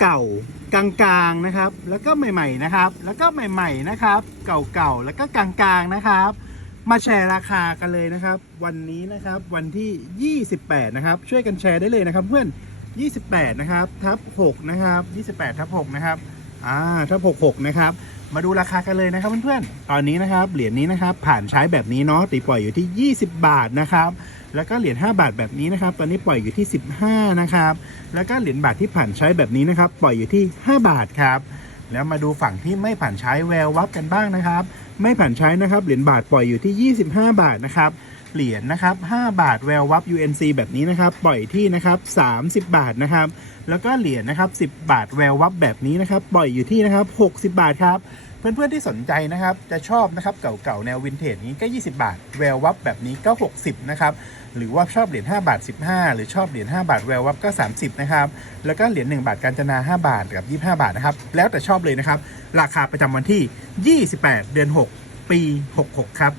เก่าๆ กลางๆ นะครับ แล้วก็ใหม่ๆ นะครับ แล้วก็ใหม่ๆ นะครับ เก่าๆ แล้วก็กลางๆ นะครับ มาแชร์ราคากันเลยนะครับ วันนี้นะครับวันที่ 28 นะครับ ช่วยกันแชร์ได้เลยนะครับ เพื่อน 28 นะครับ ทับ 6 นะครับ 28 ทับ 6 นะครับ อ่าถ้า66นะครับ มาดูราคากันเลยนะครับเพื่อนๆ ตอนนี้นะครับเหรียญนี้นะครับผ่านใช้แบบนี้เนาะตีปล่อยอยู่ที่ 20 บาทนะครับแล้วก็เหรียญ5บาทแบบนี้นะครับ ตอนนี้ปล่อยอยู่ที่ 15นะครับแล้วก็เหรียญบาทที่ผ่านใช้แบบนี้นะครับ ปล่อยอยู่ที่ 5 บาทครับ แล้วมาดูฝั่งที่ไม่ผ่านใช้แวววับกันบ้างนะครับ ไม่ผ่านใช้นะครับเหรียญบาทปล่อยอยู่ที่ 25 บาทนะครับเหรียญนะครับ5บาทแวววับ UNC แบบนี้นะครับ ปล่อยที่นะครับ30 บาทนะครับ แล้วก็เหรียญนะครับ 10 บาทแวววับแบบนี้นะครับ ปล่อยอยู่ที่นะครับ 60 บาทครับ เพื่อนๆที่สนใจนะครับ จะชอบนะครับเก่าๆแนววินเทจนี้ก็ 20 บาท แวววับแบบนี้ก็ 60 นะครับ หรือว่าชอบเหรียญ5บาท 15 หรือชอบเหรียญ5บาทแวววับก็ 30 นะครับ แล้วก็เหรียญ1บาทการจนา 5 บาทกับ 25 บาทนะครับ แล้วแต่ชอบเลยนะครับ ราคาประจำวันที่ 28 เดือน 6 ปี 66 ครับ